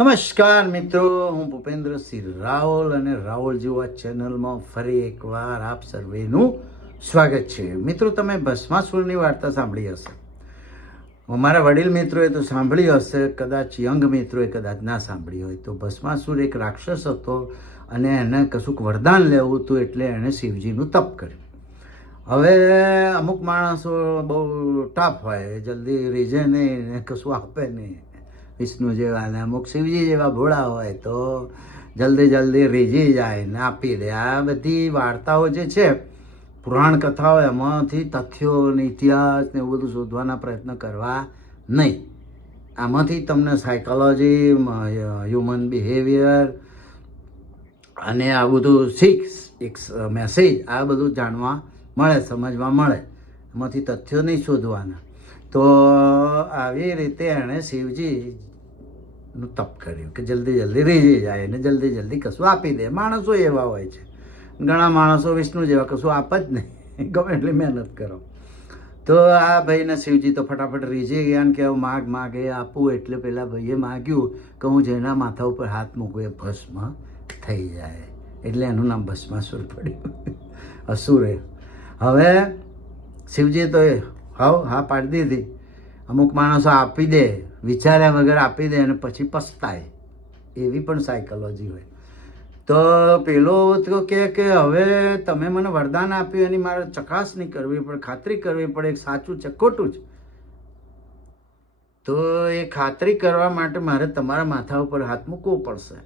નમસ્કાર મિત્રો, હું ભૂપેન્દ્રસિંહ રાવલ અને રાવલ જેવા ચેનલમાં ફરી એકવાર આપ સર્વેનું સ્વાગત છે. મિત્રો, તમે ભસ્માસુરની વાર્તા સાંભળી હશે. મારા વડીલ મિત્રોએ તો સાંભળી હશે, કદાચ યંગ મિત્રોએ કદાચ ના સાંભળી હોય. તો ભસ્માસુર એક રાક્ષસ હતો અને એને કશુંક વરદાન લેવું હતું એટલે એણે શિવજીનું તપ કર્યું. હવે અમુક માણસો બહુ ટફ હોય, જલ્દી રીઝે નહીં કશું આપે નહીં. વિષ્ણુ જેવા ને અમુક શિવજી જેવા ભોળા હોય તો જલ્દી જલ્દી રીઝી જાય ને આપી દે. આ બધી વાર્તાઓ જે છે, પુરાણ કથાઓ એમાંથી તથ્યો ને ઇતિહાસ ને એવું બધું શોધવાના પ્રયત્ન કરવા નહીં. આમાંથી તમને સાયકોલોજી હ્યુમન બિહેવિયર અને આ બધું શીખ, એક મેસેજ આ બધું જાણવા મળે, સમજવા મળે. એમાંથી તથ્યો નહીં શોધવાના. તો આવી રીતે એણે શિવજી નું તપ કર્યું કે જલ્દી જલ્દી રીઝી જાય ને જલ્દી જલ્દી કશું આપી દે. માણસો એવા હોય છે. ઘણા માણસો વિષ્ણુ જેવા કશું આપ જ નહીં. ગમે એટલી મહેનત કરો. તો આ ભાઈને શિવજી તો ફટાફટ રીઝી ગયા ને કે હું માગ માગ આપું. એટલે પેલા ભાઈએ માગ્યું કે હું જેના માથા ઉપર હાથ મૂકું, એ ભસ્મ થઈ જાય. એટલે એનું નામ ભસ્માસુર પડ્યું. અસુરે. હવે શિવજી તો હાવ, હા, પાડી દીધી. અમુક માણસો આપી દે, વિચાર્યા વગર આપી દે અને પછી પસ્તાય. એવી પણ સાયકોલોજી હોય. તો પેલો તો કે હવે તમે મને વરદાન આપ્યું, એની મારે ચકાસણી કરવી પડે, ખાતરી કરવી પડે સાચું છે, ખોટું છે. તો એ ખાતરી કરવા માટે મારે તમારા માથા ઉપર હાથ મૂકવો પડશે.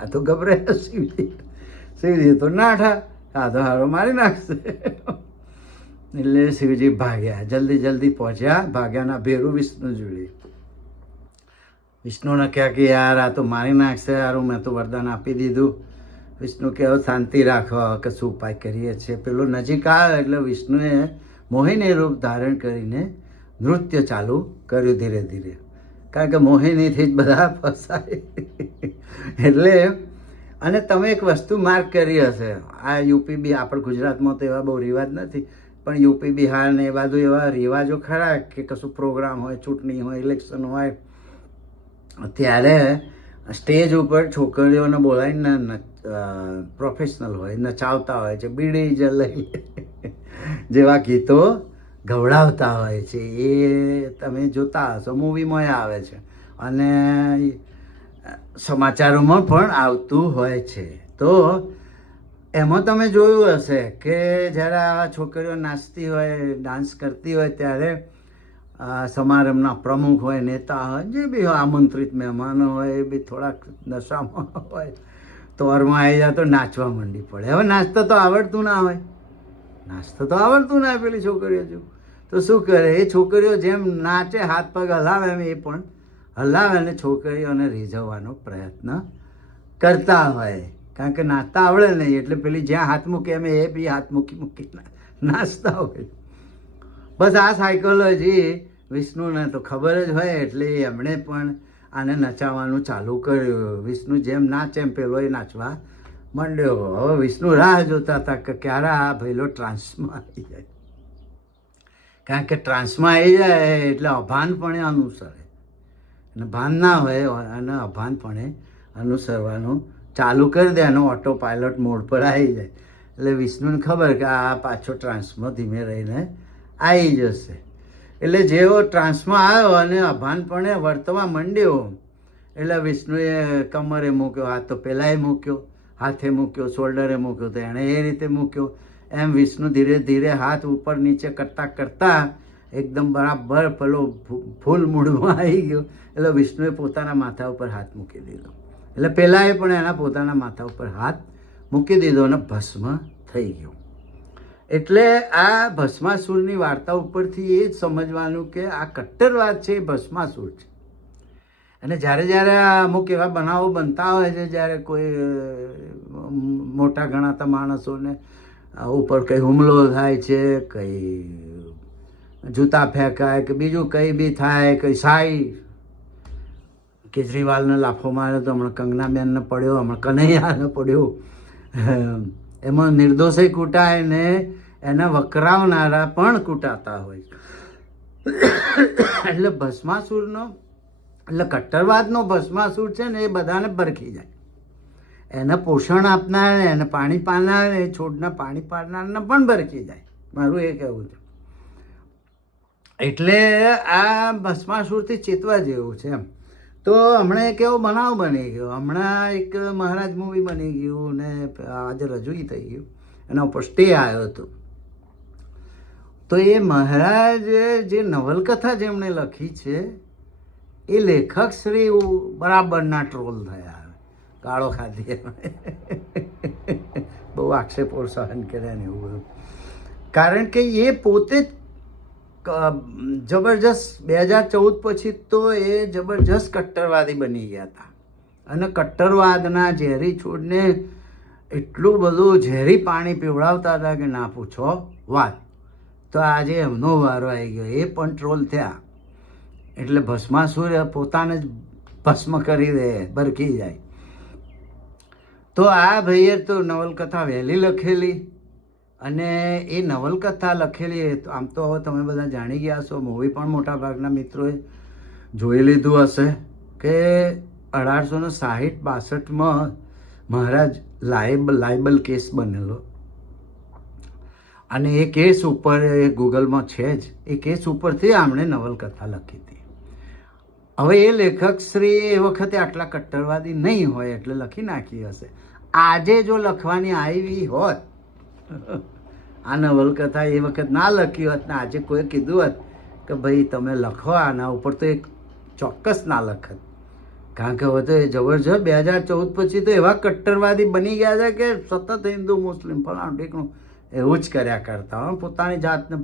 આ તો ગભરાય શિવજી શિવજી તો નાઠા આ તો હારો મારી નાખશે. એટલે શિવજી ભાગ્યા. જલ્દી જલ્દી પહોંચ્યા. ભાગ્યાના ભેરું વિષ્ણુ જોડે. વિષ્ણુને કહ્યા કે, યાર, આ તો મારી નાખશે. યાર મેં તો વરદાન આપી દીધું. વિષ્ણુ કે હવે શાંતિ રાખો. કે શું ઉપાય કરીએ છીએ. પેલો નજીક આવે એટલે વિષ્ણુએ મોહિની રૂપ ધારણ કરીને નૃત્ય ચાલુ કર્યું ધીરે ધીરે. કારણ કે મોહિનીથી જ બધા ફસાય. એટલે અને તમે એક વસ્તુ માર્ક કરી હશે. આ યુપી બી, આપણે ગુજરાતમાં તો એવા બહુ રિવાજ નથી. પણ યુપી, બિહાર ને એ બાજુ એવા રિવાજો ખરા કે કશું પ્રોગ્રામ હોય, ચૂંટણી હોય, ઇલેક્શન હોય. ત્યારે સ્ટેજ ઉપર છોકરીઓને બોલાવીને પ્રોફેશનલ હોય, નચાવતા હોય છે, બીડી જલાઈ જેવા ગીતો ગવડાવતા હોય છે. એ તમે જોતા હશો, મૂવીમાં આવે છે. અને સમાચારોમાં પણ આવતું હોય છે. તો એમાં તમે જોયું હશે કે જ્યારે આ છોકરીઓ નાચતી હોય ડાન્સ કરતી હોય ત્યારે સમારંભના પ્રમુખ હોય, નેતા હોય, જે બી હોય, આમંત્રિત મહેમાનો હોય, એ બી થોડાક નશામાં હોય તોરમાં આવી જાય તો નાચવા માંડી પડે. હવે નાચતા તો આવડતું ના હોય. નાચતા તો આવડતું ના પેલી છોકરીઓ જો તો શું કરે? એ છોકરીઓ જેમ નાચે, હાથ પગ હલાવે એમ એ પણ હલાવે અને છોકરીઓને રીઝવવાનો પ્રયત્ન કરતા હોય. કારણ કે નાચતા આવડે નહીં, એટલે પેલી જ્યાં હાથ મૂકે અમે એ બી હાથ મૂકી મૂકી. નાચતા હોય. બસ આ સાયકોલોજી વિષ્ણુને તો ખબર જ હોય, એટલે એમણે પણ આને નચાવવાનું ચાલુ કર્યું. વિષ્ણુ જેમ નાચે એમ પેલો એ નાચવા માંડ્યો. હવે વિષ્ણુ રાહ જોતા હતા કે ક્યારે આ ભઈલો ટ્રાન્સમાં આવી જાય. કારણ કે ટ્રાન્સમાં આવી જાય એટલે અભાનપણે અનુસરે. અને ભાન ના હોય, અને અભાનપણે અનુસરવાનું ચાલુ કરી દે અને ઓટો પાયલોટ મોડ પર આવી જાય. એટલે વિષ્ણુને ખબર કે આ પાછો ટ્રાન્સમાં ધીમે રહીને આવી જશે. એટલે જેવો ટ્રાન્સમાં આવ્યો અને અભાનપણે વર્તવા માંડ્યો, એટલે વિષ્ણુએ કમરે મૂક્યો, હાથ તો પહેલાંય મૂક્યો, હાથે મૂક્યો શોલ્ડરે મૂક્યો, તો એણે એ રીતે મૂક્યો. એમ વિષ્ણુ ધીરે ધીરે હાથ ઉપર નીચે કરતાં કરતાં એકદમ બરાબર પેલો ફૂલ મૂળમાં આવી ગયો. એટલે વિષ્ણુએ પોતાના માથા ઉપર હાથ મૂકી દીધો. એટલે પહેલાં એ પણ એના પોતાના માથા ઉપર હાથ મૂકી દીધો અને ભસ્મ થઈ ગયો. એટલે આ ભસ્માસુરની વાર્તા ઉપરથી એ જ સમજવાનું કે આ કટ્ટરવાદ છે, એ ભસ્માસુર છે. અને જ્યારે જ્યારે આ અમુક એવા બનાવો બનતા હોય છે, જ્યારે કોઈ મોટા ગણાતા માણસોને ઉપર કંઈ હુમલો થાય છે, કંઈ જૂતા ફેંકાય, કે બીજું કંઈ બી થાય, કંઈ સાઈ કેજરીવાલને લાફો માર્યો તો હમણાં કંગનાબેનને પડ્યો, હમણાં કનૈયાને પડ્યો. એમાં નિર્દોષે કૂટાય ને એને વકરાવનારા પણ કૂટાતા હોય. એટલે ભસ્માસુરનો, એટલે કટ્ટરવાદનો ભસ્માસુર છે ને એ બધાને પરખી જાય. એને પોષણ આપનાર એને પાણી પાનાર એ છોડના પાણી પાડનારને પણ ભરખી જાય. મારું એ કહેવું છે. એટલે આ ભસ્માસુરથી ચેતવા જેવું છે એમ. તો હમણાં એક એવો બનાવ બની ગયો. હમણાં એક મહારાજ મૂવી બની ગયું ને આજે રજૂ થઈ ગયું. એના ઉપર સ્ટે આવ્યો હતો. તો એ મહારાજ જે નવલકથા જેમણે લખી છે, એ લેખક શ્રી બરાબરના ટ્રોલ થયા કાળો ખાધી. બહુ આક્ષેપો સહન કર્યા ને એવું કારણ કે એ પોતે જ જબરજસ્ત બે હજાર ચૌદ પછી તો એ જબરજસ્ત કટ્ટરવાદી બની ગયા હતા. અને કટ્ટરવાદના ઝેરી છોડને એટલું બધું ઝેરી પાણી પીવડાવતા હતા કે ના પૂછો વાત. તો આજે એમનો વારો આવી ગયો. એ પણ ટ્રોલ થયા. એટલે ભસ્માસુર પોતાને જ ભસ્મ કરી દે, બરકી જાય. તો આ ભાઈએ તો નવલકથા વહેલી લખેલી. અને એ નવલકથા લખેલી આમ તો હવે તમે બધા જાણી ગયા છો મૂવી પણ મોટા ભાગના મિત્રોએ જોઈ લીધું હશે કે અઢારસો ને સાહીઠ બાસઠમાં મહારાજ લાયબ લાયબલ કેસ બનેલો. અને એ કેસ ઉપર એ ગૂગલમાં છે જ. એ કેસ ઉપરથી આમણે નવલકથા લખી હતી. હવે એ લેખક શ્રી એ વખતે આટલા કટ્ટરવાદી નહીં હોય એટલે લખી નાખી હશે. આજે જો લખવાની આવી હોત આ નવલકથા એ વખત ના લખી હોત ને, આજે કોઈ કીધું હોત કે ભાઈ તમે લખો આના ઉપર તો એક ચોક્કસ ના લખત. કારણ કે હવે તો એ જબરજસ્ત બે હજાર ચૌદ પછી તો એવા કટ્ટરવાદી બની ગયા છે કે સતત હિન્દુ, મુસ્લિમ, ફલાણું, ઢીકણું એવું જ કર્યા કરતા. હોય પોતાની જાતને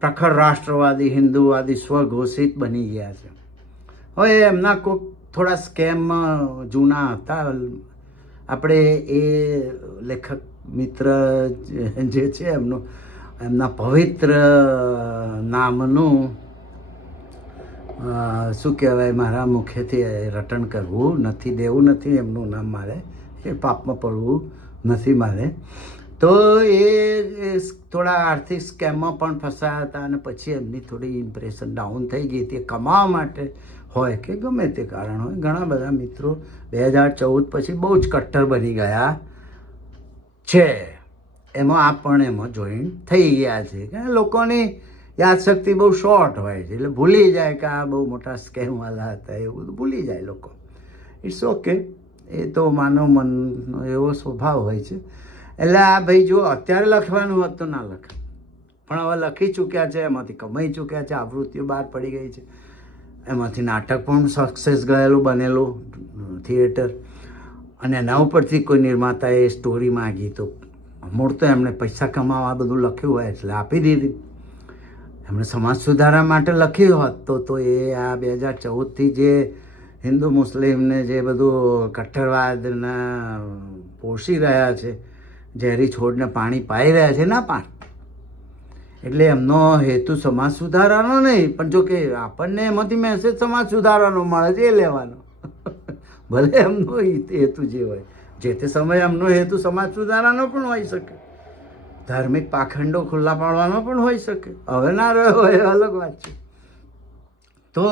પ્રખર રાષ્ટ્રવાદી, હિન્દુવાદી સ્વઘોષિત બની ગયા છે. હવે એમના કોઈક થોડા સ્કેમ જૂના હતા. આપણે એ લેખક મિત્ર જે છે એમનું, એમના પવિત્ર નામનું શું કહેવાય મારા મુખેથી રટણ કરવું, નથી દેવું નથી એમનું નામ મારે, એ પાપમાં પડવું નથી મારે. તો એ થોડા આર્થિક સ્કેમમાં પણ ફસાયા હતા અને પછી એમની થોડી ઇમ્પ્રેશન ડાઉન થઈ ગઈ હતી. કમાવા માટે હોય કે ગમે તે કારણ હોય. ઘણા બધા મિત્રો બે હજાર ચૌદ પછી બહુ જ કટ્ટર બની ગયા. છે. એમાં આ એમાં જોઈન થઈ ગયા છે. કે લોકોની યાદશક્તિ બહુ શોર્ટ હોય છે. એટલે ભૂલી જાય કે આ બહુ મોટા સ્કેમવાળા હતા, એવું બધું ભૂલી જાય લોકો. ઇટ્સ ઓકે એ તો માનવ મનનો એવો સ્વભાવ હોય છે. એટલે આ ભાઈ જો અત્યારે લખવાનું હોત તો ના લખે. પણ હવે લખી ચૂક્યા છે, એમાંથી કમાઈ ચૂક્યા છે, આવૃત્તિઓ બહાર પડી ગઈ છે. એમાંથી નાટક પણ સક્સેસ ગયેલું બનેલું થિયેટર અને એના ઉપરથી કોઈ નિર્માતાએ સ્ટોરી માગી તો મૂળ તો એમણે પૈસા કમાવા બધું લખ્યું હોય એટલે આપી દીધી. એમણે સમાજ સુધારા માટે લખ્યું હોત તો તો એ આ બે હજાર ચૌદથી જે હિન્દુ મુસ્લિમને જે બધું કટ્ટરવાદના પોષી રહ્યા છે, ઝેરી છોડને પાણી પાઈ રહ્યા છે, ના પાણ એટલે એમનો હેતુ સમાજ સુધારાનો નહીં, પણ જો કે આપણને એમાંથી મેસેજ સમાજ સુધારાનો મળે છે એ લેવાનો. ભલે એમનો હિત- જે હોય. જે તે સમયે એમનો હેતુ સમાજ સુધારાનો પણ હોઈ શકે. ધાર્મિક પાખંડો ખુલ્લા પાડવાનો પણ હોઈ શકે. હવે ના રહ્યો હોય અલગ વાત છે. તો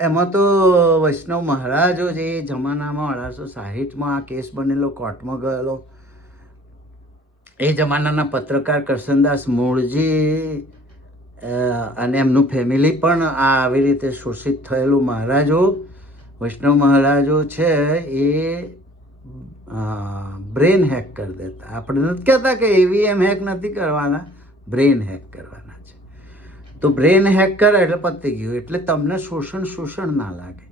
એમાં તો વૈષ્ણવ મહારાજો જે જમાનામાં અઢારસો સાહીઠમાં આ કેસ બનેલો, કોર્ટમાં ગયેલો, એ જમાનાના પત્રકાર કરશનદાસ મૂળજી અને એમનું ફેમિલી પણ આ આવી રીતે શોષિત થયેલું મહારાજો વૈષ્ણવ મહારાજો છે એ બ્રેન હેક કરી દેતા. આપણે નથી કહેતા કે ઈવીએમ હેક નથી કરવાના બ્રેન હેક કરવાના છે. તો બ્રેન હેક કરે એટલે પતી ગયું. એટલે તમને શોષણ શોષણ ના લાગે.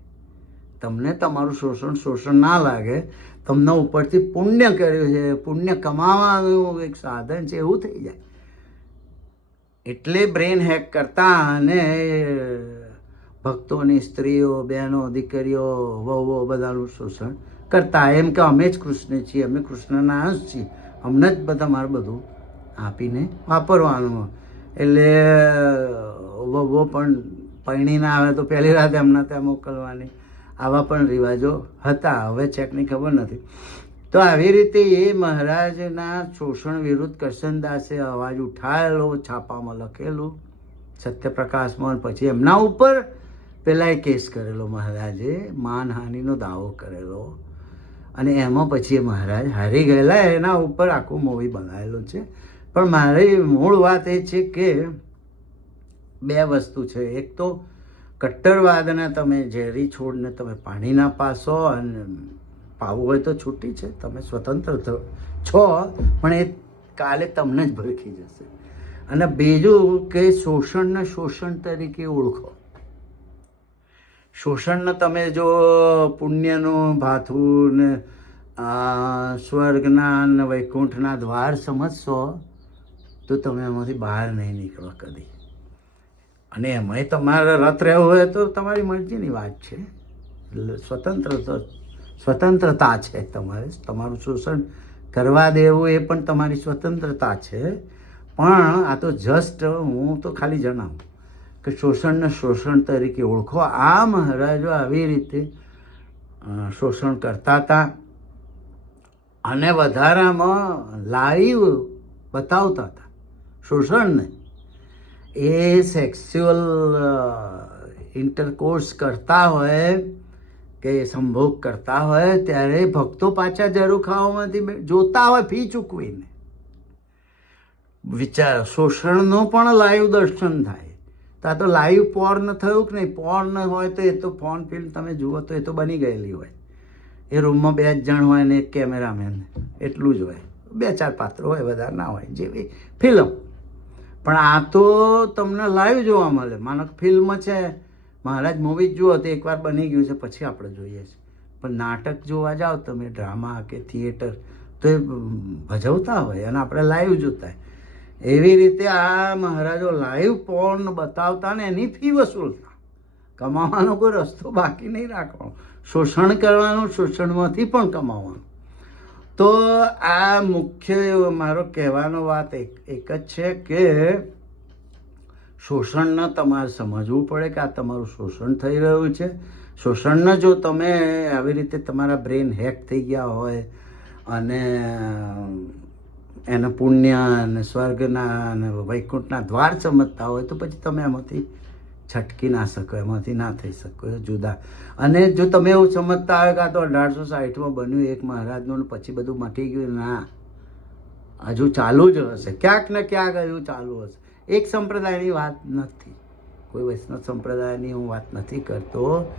તમને તમારું શોષણ શોષણ ના લાગે. તમને ઉપરથી પુણ્ય કર્યું છે. પુણ્ય કમાવાનું એક સાધન છે, એવું થઈ જાય. એટલે બ્રેન હેક કરતા અને ભક્તોની સ્ત્રીઓ, બહેનો, દીકરીઓ વહુઓ બધાનું શોષણ કરતા. એમ કે અમે જ કૃષ્ણ છીએ, અમે કૃષ્ણના અંશ છીએ. અમને જ બધા મારે બધું આપીને વાપરવાનું. એટલે વહુઓ પણ પરણીને આવે તો પહેલી રાત એમના ત્યાં મોકલવાની. આવા પણ રિવાજો હતા. હવે ચેકની ખબર નથી. તો આવી રીતે એ મહારાજના શોષણ વિરુદ્ધ કરશનદાસે અવાજ ઉઠાયેલો, છાપામાં લખેલું, સત્યપ્રકાશમાં પછી એમના ઉપર પેલા કેસ કરેલો મહારાજે, માનહાનિનો દાવો કરેલો. અને એમાં પછી એ મહારાજ હારી ગયેલા, એના ઉપર આખું મૂવી બનાવેલું છે. પણ મારી મૂળ વાત એ છે કે બે વસ્તુ છે. એક તો કટ્ટરવાદને તમે ઝેરી છોડને તમે પાણી ના પાસો અને પાવું હોય તો છૂટી છે. તમે સ્વતંત્ર છો, પણ એ કાલે તમને જ ભરખી જશે. અને બીજું કે શોષણને શોષણ તરીકે ઓળખો. શોષણને તમે જો પુણ્યનું ભાથું ને સ્વર્ગના ને વૈકુંઠના દ્વાર સમજશો, તો તમે એમાંથી બહાર નહીં નીકળો કદી. અને એમાંય તમારે રત રહેવું હોય તો તમારી મરજીની વાત છે. સ્વતંત્ર સ્વતંત્રતા છે તમારે. તમારું શોષણ કરવા દેવું એ પણ તમારી સ્વતંત્રતા છે. પણ આ તો જસ્ટ હું તો ખાલી જણાવું. કે શોષણને શોષણ તરીકે ઓળખો. આ મહારાજો આવી રીતે શોષણ કરતા હતા અને વધારામાં લાઈવ બતાવતા હતા શોષણને. એ સેક્સ્યુઅલ ઇન્ટરકોર્સ કરતા હોય કે સંભોગ કરતા હોય ત્યારે ભક્તો પાછા જરૂર ખાવામાંથી જોતા હોય ફી ચૂકવીને. વિચાર, શોષણનું પણ લાઈવ દર્શન થાય. આ તો લાઈવ પોર્ન થયું કે નહીં? પોર્ન હોય તો એ તો ફોન ફિલ્મ તમે જુઓ તો એ તો બની ગયેલી હોય. એ રૂમમાં બે જ જણ હોય ને એક કેમેરામેન એટલું જ હોય. બે ચાર પાત્રો હોય, વધારે ના હોય. જેવી ફિલ્મ પણ આ તો તમને લાઈવ જોવા મળે. માનો ફિલ્મ છે. મહારાજ મૂવી જુઓ તો એકવાર બની ગયું છે, પછી આપણે જોઈએ છીએ પણ નાટક જોવા જાઓ તમે ડ્રામા કે થિયેટર તો એ ભજવતા હોય અને આપણે લાઈવ જોતા હોય. એવી રીતે આ મહારાજો લાઈવ પોર્ન બતાવતા ને એની ફી વસૂલતા કમાવાનો કોઈ રસ્તો બાકી નહીં રાખવાનો. શોષણ કરવાનું, શોષણમાંથી પણ કમાવાનું. તો આ મુખ્ય મારો કહેવાનો વાત એક એક જ છે કે શોષણને તમારે સમજવું પડે કે આ તમારું શોષણ થઈ રહ્યું છે. શોષણને જો તમે આવી રીતે તમારા બ્રેન હેક થઈ ગયા હોય અને એના પુણ્ય અને સ્વર્ગના અને વૈકુંઠના દ્વાર સમજતા હોય તો પછી તમે એમાંથી છટકી ના શકો, એમાંથી ના થઈ શકો, એ જુદા. અને જો તમે એવું સમજતા હોય કે આ તો અઢારસો સાહીઠમાં બન્યું, એક મહારાજનું પછી બધું મટી ગયું, ના. હજુ ચાલુ જ હશે. ક્યાંક ને ક્યાંક હજુ ચાલુ હશે. એક સંપ્રદાયની વાત નથી. કોઈ વૈષ્ણવ સંપ્રદાયની હું વાત નથી કરતો.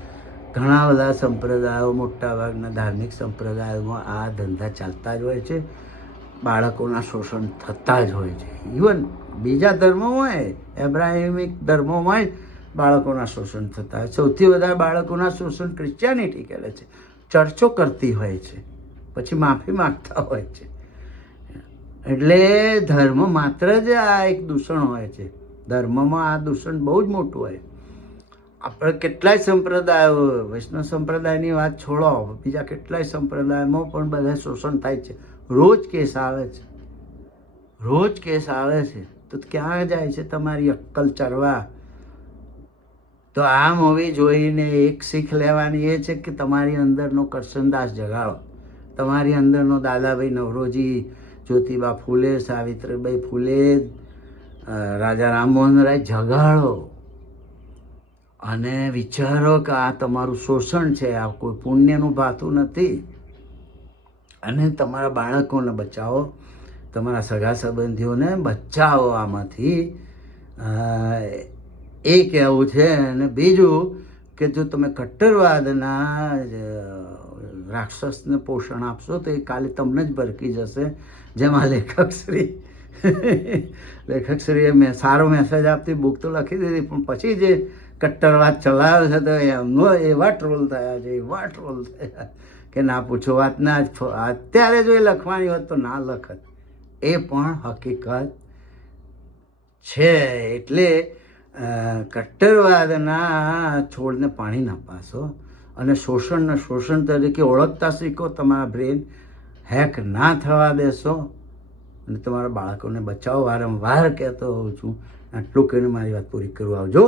ઘણા બધા સંપ્રદાયો મોટાભાગના ધાર્મિક સંપ્રદાયોમાં આ ધંધા ચાલતા જ હોય છે. બાળકોના શોષણ થતા જ હોય છે. ઇવન બીજા ધર્મોમાં એબ્રાહિમિક ધર્મોમાં બાળકોના શોષણ થતા હોય સૌથી વધારે બાળકોના શોષણ ક્રિશ્ચિયાનિટી કરે છે. ચર્ચો કરતી હોય છે. પછી માફી માગતા હોય છે. એટલે ધર્મ માત્ર જ આ એક દૂષણ હોય છે. ધર્મમાં આ દૂષણ બહુ જ મોટું હોય. આપણે કેટલાય સંપ્રદાયો, વૈષ્ણવ સંપ્રદાયની વાત છોડો, બીજા કેટલાય સંપ્રદાયમાં પણ બધા શોષણ થાય છે. રોજ કેસ આવે છે. રોજ કેસ આવે છે. તો ક્યાં જાય છે તમારી અક્કલ ચરવા? તો આ મૂવી જોઈને એક શીખ લેવાની એ છે કે તમારી અંદરનો કરશનદાસ જગાડો. તમારી અંદરનો દાદાભાઈ નવરોજી, જ્યોતિબા ફૂલે, સાવિત્રીબાઈ ફૂલે રાજા રામમોહન રાય જગાડો. અને વિચારો કે આ તમારું શોષણ છે, આ કોઈ પુણ્યનું ભાતું નથી. અને તમારા બાળકોને બચાવો, તમારા સગા સંબંધીઓને બચાવો આમાંથી. એ કહેવું છે અને બીજું કે જો તમે કટ્ટરવાદના રાક્ષસને પોષણ આપશો તો એ કાલે તમને જ ભરકી જશે. જેમાં લેખક શ્રી, લેખક શ્રીએ મેં, સારો મેસેજ આપતી બુક તો લખી દીધી, પણ પછી જે કટ્ટરવાદ ચલાવ્યો છે તો એમનો એવા ટ્રોલ થયા છે, એવા ટ્રોલ થયા કે ના પૂછો વાત ના જ અત્યારે જો એ લખવાની હોત તો ના લખત. એ પણ હકીકત છે. એટલે કટ્ટરવાદના છોડને પાણી ના પાસો અને શોષણને શોષણ તરીકે ઓળખતા શીખો, તમારા બ્રેન હેક ના થવા દેશો અને તમારા બાળકોને બચાવો. વારંવાર કહેતો હોઉં છું. આટલું કહીને મારી વાત પૂરી કરવા આવજો.